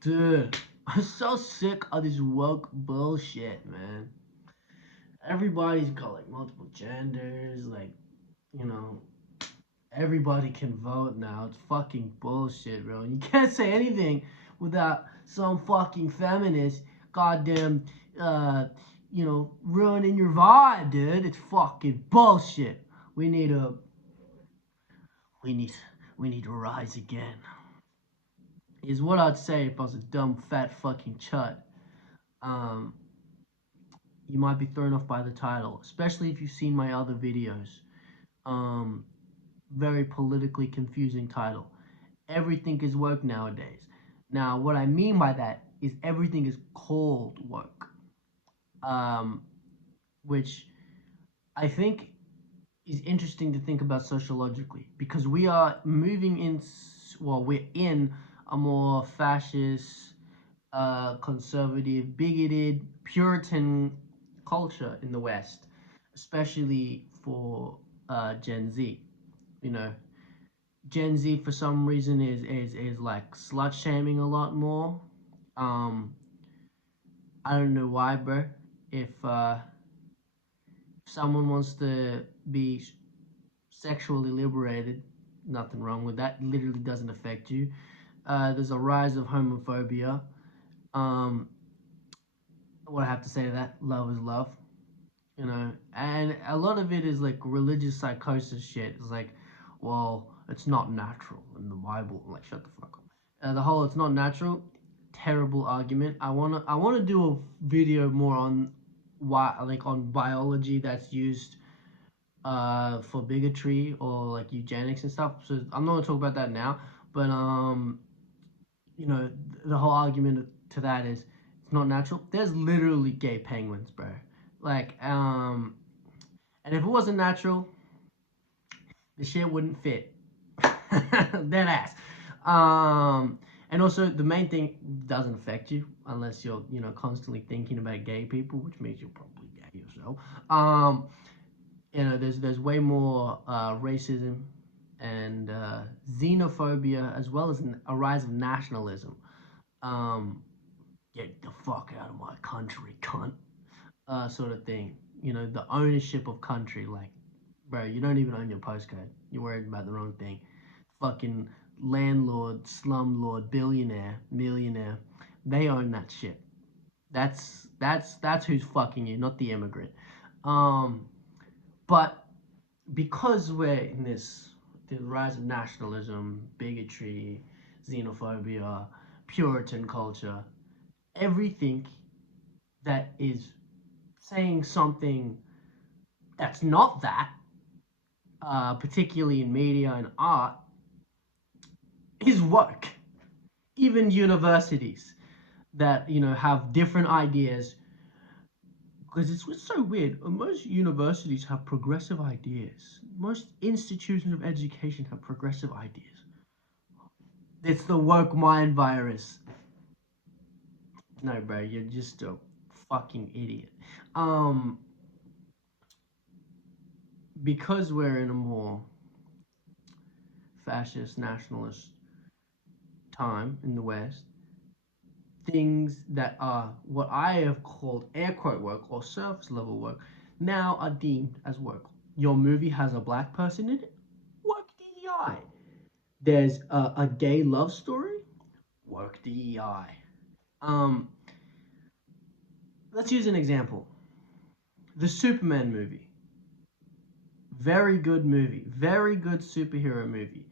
Dude, I'm so sick of this woke bullshit, man. Everybody's got like multiple genders, like, you know, everybody can vote now. It's fucking bullshit, bro. And you can't say anything without some fucking feminist goddamn uh ruining your vibe, dude. It's fucking bullshit. We need a we need we need to rise again. Is what I'd say if I was a dumb fat fucking chud. Um you might be thrown off by the title, especially if you've seen my other videos. Um Very politically confusing title. Everything is work nowadays. Now, what I mean by that is everything is called work, um, which I think is interesting to think about sociologically because we are moving in, well, we're in a more fascist, conservative, bigoted, Puritan culture in the West, especially for Gen Z. You know, Gen Z for some reason is like slut shaming a lot more. Um, I don't know why, bro. If someone wants to be sexually liberated, nothing wrong with that. It literally doesn't affect you. There's a rise of homophobia. Um, what I have to say to that? Love is love, and a lot of it is like religious psychosis shit. It's like, well, it's not natural in the Bible. Like, shut the fuck up. The whole it's not natural, terrible argument. I wanna do a video more on why, like, on biology that's used for bigotry or like eugenics and stuff. So I'm not gonna talk about that now. But the whole argument to that is it's not natural. There's literally gay penguins, bro. Like, and if it wasn't natural, the shit wouldn't fit. Dead ass. And also the main thing doesn't affect you unless you're, constantly thinking about gay people, which means you're probably gay yourself. There's way more racism and xenophobia, as well as a rise of nationalism. Um, Get the fuck out of my country, cunt. Sort of thing. The ownership of country, like, bro, you don't even own your postcode. You're worried about the wrong thing. Fucking landlord, slumlord, billionaire, millionaire, they own that shit. That's who's fucking you, not the immigrant. Um, but because we're in the rise of nationalism, bigotry, xenophobia, Puritan culture, everything that is saying something that's not that, particularly in media and art, is work. Even universities that have different ideas, because it's so weird. Most universities have progressive ideas. Most institutions of education have progressive ideas. It's the woke mind virus. No, bro, you're just a fucking idiot. Um, because we're in a more fascist, nationalist time in the West, things that are what I have called air quote work or surface level work now are deemed as work. Your movie has a black person in it, work DEI. There's a gay love story, work DEI. Um, let's use an example. The Superman movie, very good movie, very good superhero movie,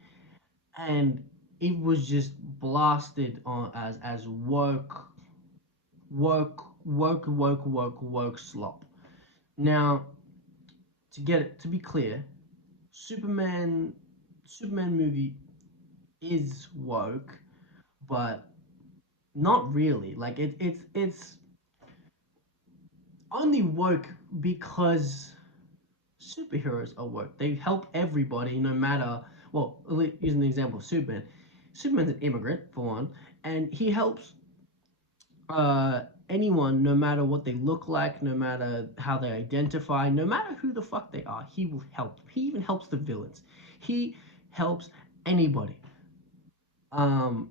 and it was just blasted on as woke slop. Now, to be clear, Superman Superman movie is woke, but not really. Like, it's only woke because superheroes are woke. They help everybody, no matter. Well, using the example of Superman. Superman's an immigrant for one, and he helps anyone, no matter what they look like, no matter how they identify, no matter who the fuck they are, he will help. He even helps the villains. He helps anybody. Um,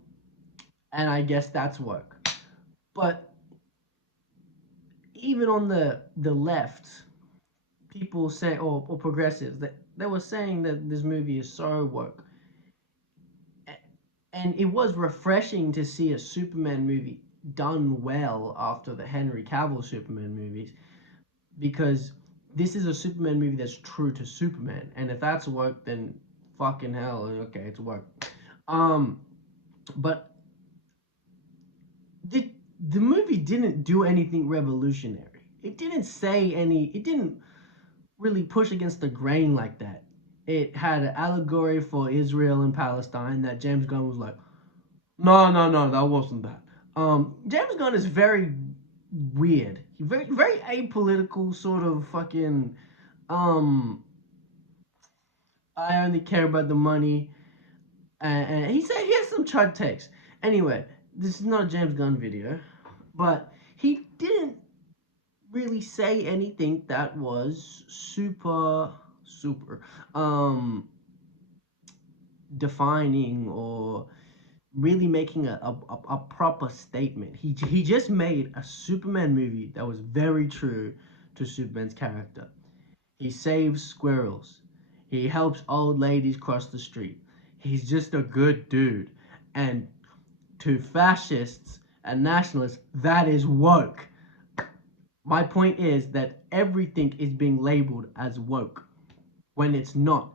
and I guess that's work. But even on the left, people say, or progressives, that they were saying that this movie is so woke. And it was refreshing to see a Superman movie done well after the Henry Cavill Superman movies, because this is a Superman movie that's true to Superman, and if that's woke, then fucking hell, okay, it's woke. Um, but the the movie didn't do anything revolutionary. It didn't say any. It didn't really push against the grain like that. It had an allegory for Israel and Palestine that James Gunn was like, no, no, no, that wasn't that. James Gunn is very weird. He very apolitical, sort of fucking. Um, I only care about the money, and he said he has some chart takes. Anyway, this is not a James Gunn video, but he didn't really say anything that was super um defining or really making a proper statement. He just made a Superman movie that was very true to Superman's character. He saves squirrels. He helps old ladies cross the street. He's just a good dude. And to fascists and nationalists, that is woke. My point is that everything is being labeled as woke when it's not.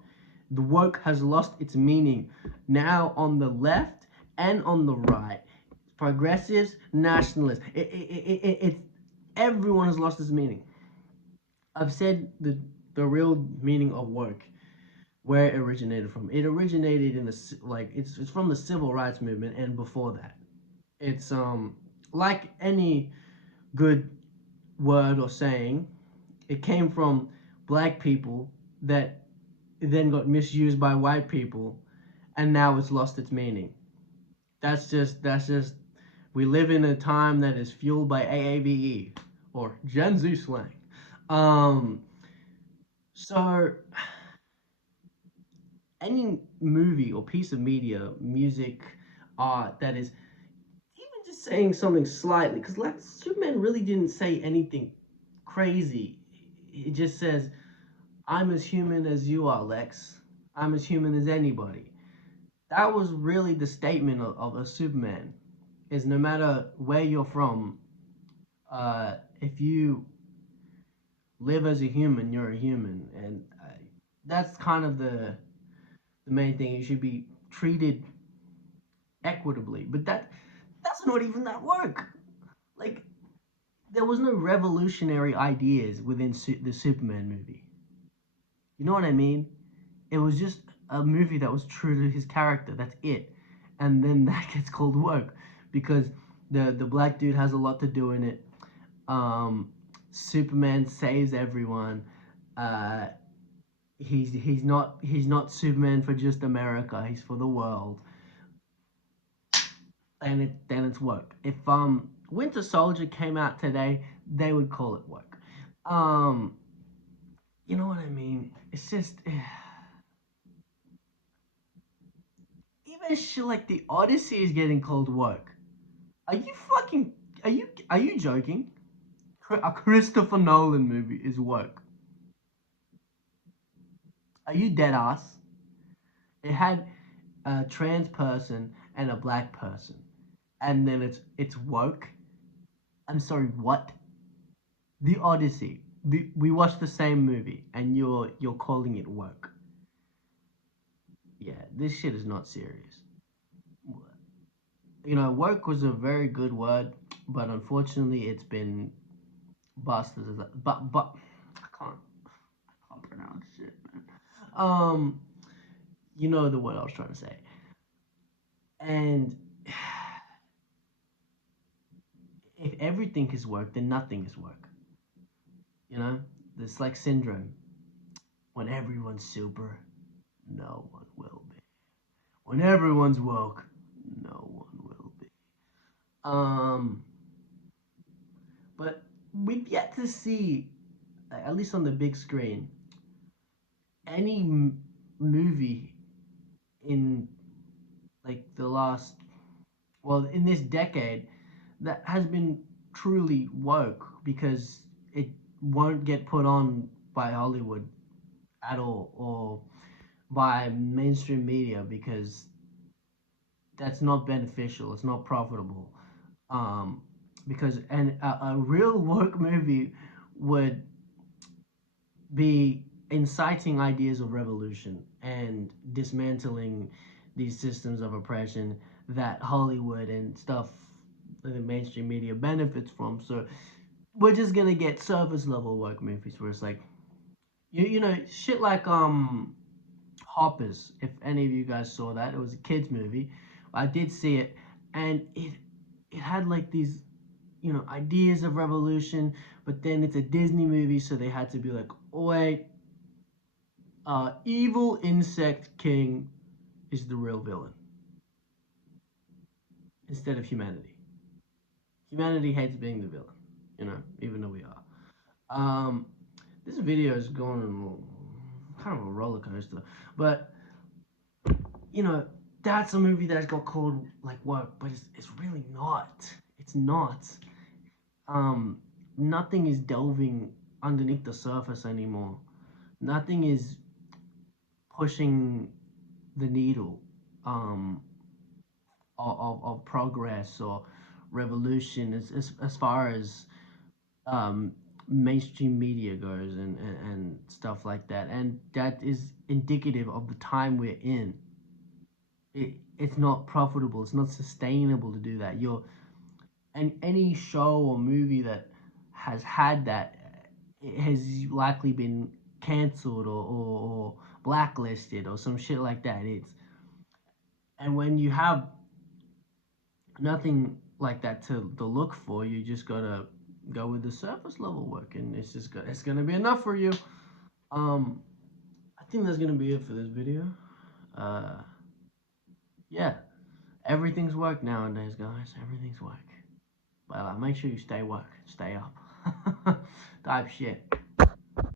The woke has lost its meaning. Now on the left and on the right, progressives, nationalists, it's everyone has lost its meaning. I've said the real meaning of woke, where it originated from. It originated in the it's from the civil rights movement and before that. It's like any good word or saying, it came from black people that then got misused by white people, and now it's lost its meaning. That's just we live in a time that is fueled by AAVE or Gen Z slang. Um, so any movie or piece of media, music, art that is even just saying something slightly, because like Superman really didn't say anything crazy. It just says, "I'm as human as you are, Lex. I'm as human as anybody." That was really the statement of a Superman. Is no matter where you're from, if you live as a human, you're a human, and that's kind of the main thing. You should be treated equitably, but that's not even that work. Like there was no revolutionary ideas within the Superman movie. You know what I mean? It was just a movie that was true to his character. That's it. And then that gets called work because the black dude has a lot to do in it. Um, Superman saves everyone. Uh, he's not Superman for just America. He's for the world. And then it's work. If Winter Soldier came out today, they would call it work. Um, you know what I mean? It's just even shit like the Odyssey is getting called work. Are you fucking? Are you joking? A Christopher Nolan movie is work. Are you dead ass? It had a trans person and a black person, and then it's woke. I'm sorry, what? The Odyssey. We watched the same movie, and you're calling it woke. Yeah, this shit is not serious. Woke was a very good word, but unfortunately, it's been busted as a but I can't pronounce shit, man. Um, you know the word I was trying to say, and if everything is work, then nothing is work. You know, this like syndrome. When everyone's super, no one will be. When everyone's woke, no one will be. Um, but we've yet to see, at least on the big screen, any movie in like the last well, in this decade, that has been truly woke because it won't get put on by Hollywood at all or by mainstream media because that's not beneficial. It's not profitable. Um, because a real woke movie would be inciting ideas of revolution and dismantling these systems of oppression that Hollywood and stuff the mainstream media benefits from. So we're just gonna get surface level woke movies where it's like you know shit like Hoppers. If any of you guys saw that, it was a kids movie. I did see it, and it had like these ideas of revolution, but then it's a Disney movie, so they had to be like, oh, wait, evil insect king is the real villain instead of humanity. Humanity hates being the villain, even though we are. Um, this video is going on kind of a roller coaster, but you know, that's a movie that's got called like what, but it's really not. It's not. Um, Nothing is delving underneath the surface anymore. Nothing is pushing the needle um, of progress or revolution as far as um, mainstream media goes and stuff like that. And that is indicative of the time we're in. It's not profitable. It's not sustainable to do that. And any show or movie that has had that it has likely been canceled or blacklisted or some shit like that. And when you have nothing like that to look for, you just gotta go with the surface level work, and it's gonna be enough for you. Um, I think that's gonna be it for this video. Uh, yeah, everything's work nowadays, guys. Everything's work. But make sure you stay work, stay up, type shit.